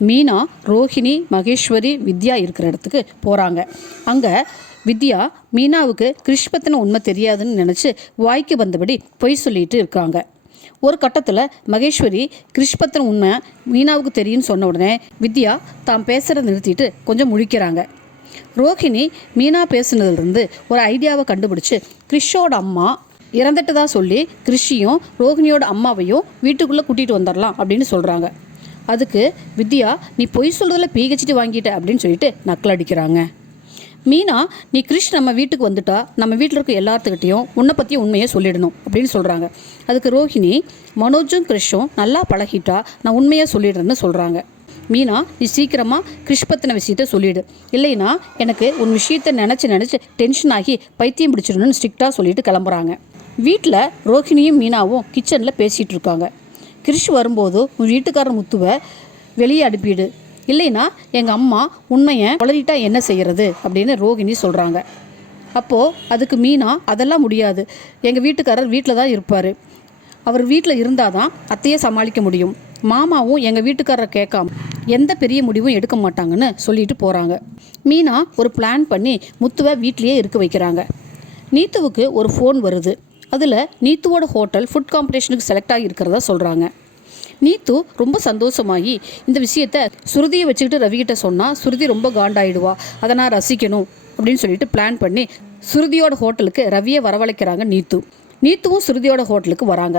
மீனா ரோஹிணி மகேஸ்வரி வித்யா இருக்கிற இடத்துக்கு போகிறாங்க அங்கே வித்யா மீனாவுக்கு கிறிஷ் பற்றின உண்மை தெரியாதுன்னு நினச்சி வாய்க்கு வந்தபடி பொய் சொல்லிட்டு இருக்காங்க. ஒரு கட்டத்தில் மகேஸ்வரி கிறிஷ் உண்மை மீனாவுக்கு தெரியும்னு சொன்ன உடனே வித்யா தாம் பேசுகிறத நிறுத்திட்டு கொஞ்சம் முழிக்கிறாங்க. ரோஹிணி மீனா பேசுனதுலேருந்து ஒரு ஐடியாவை கண்டுபிடிச்சு கிறிஷோட அம்மா இறந்துட்டதா சொல்லி கிருஷியும் ரோஹிணியோட அம்மாவையும் வீட்டுக்குள்ளே கூட்டிகிட்டு வந்துடலாம் அப்படின்னு சொல்கிறாங்க அதுக்கு வித்யா நீ பொய் சொல்கிறதுல பிஹெச்டி வாங்கிட்ட அப்படின்னு சொல்லிட்டு நக்கல் அடிக்கிறாங்க. மீனா நீ கிருஷ் நம்ம வீட்டுக்கு வந்துட்டா நம்ம வீட்டில் இருக்க எல்லாத்துக்கிட்டையும் உன்னை பற்றி உண்மையை சொல்லிடணும் அப்படின்னு சொல்கிறாங்க அதுக்கு ரோஹிணி மனோஜும் கிருஷும் நல்லா பழகிட்டா நான் உண்மையாக சொல்லிடுறேன்னு சொல்கிறாங்க மீனா நீ சீக்கிரமாக கிருஷ் பற்றின விஷயத்த சொல்லிடு. இல்லைன்னா எனக்கு உன் விஷயத்தை நினச்சி நினச்சி டென்ஷன் ஆகி பைத்தியம் பிடிச்சிடணும்னு ஸ்ட்ரிக்டாக சொல்லிட்டு கிளம்புறாங்க. வீட்டில் ரோஹிணியும் மீனாவும் கிச்சனில் பேசிகிட்டு இருக்காங்க. கிரிஷ் வரும்போது உன் வீட்டுக்காரர் முத்துவை வெளியே அனுப்பிடு. இல்லைன்னா எங்கள் அம்மா உண்மையை வளரிட்டா என்ன செய்கிறது அப்படின்னு ரோகிணி சொல்கிறாங்க அப்போது அதுக்கு மீனா அதெல்லாம் முடியாது. எங்கள் வீட்டுக்காரர் வீட்டில் தான் இருப்பார். அவர் வீட்டில் இருந்தால் தான் அத்தையை சமாளிக்க முடியும். மாமாவும் எங்கள் வீட்டுக்காரரை கேட்காம எந்த பெரிய முடிவும் எடுக்க மாட்டாங்கன்னு சொல்லிட்டு போகிறாங்க மீனா ஒரு பிளான் பண்ணி முத்துவை வீட்லேயே இருக்க வைக்கிறாங்க. நீத்துவுக்கு ஒரு ஃபோன் வருது. அதில் நீத்துவோட ஹோட்டல் ஃபுட் காம்படிஷனுக்கு செலக்ட் ஆகியிருக்கிறதா சொல்கிறாங்க நீத்து ரொம்ப சந்தோஷமாகி இந்த விஷயத்த சுருதியை வச்சுக்கிட்டு ரவிகிட்ட சொன்னால் சுருதி ரொம்ப காண்டாயிடுவா அதை நான் ரசிக்கணும் அப்படின்னு சொல்லிட்டு பிளான் பண்ணி சுருதியோட ஹோட்டலுக்கு ரவியை வரவழைக்கிறாங்க நீத்து. நீத்துவும் சுருதியோட ஹோட்டலுக்கு வராங்க.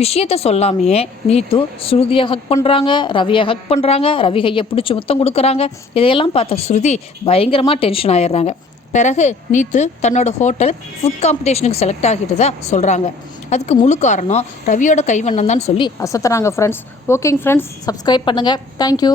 விஷயத்த சொல்லாமையே நீத்து ஸ்ருதியை ஹக் பண்ணுறாங்க ரவியை ஹக் பண்ணுறாங்க ரவி கையை பிடிச்சி முத்தம் கொடுக்குறாங்க. இதையெல்லாம் பார்த்த ஸ்ருதி பயங்கரமாக டென்ஷன் ஆயிடுறாங்க. பிறகு நீத்து தன்னோட ஹோட்டல் ஃபுட் காம்படிஷனுக்கு செலக்ட் ஆகிட்டதா சொல்கிறாங்க அதுக்கு முழு காரணம் ரவியோட கைவண்ணம் தான் சொல்லி அசத்துறாங்க ஃப்ரெண்ட்ஸ் ஓகேங்க ஃப்ரெண்ட்ஸ் சப்ஸ்கிரைப் பண்ணுங்கள் தேங்க்யூ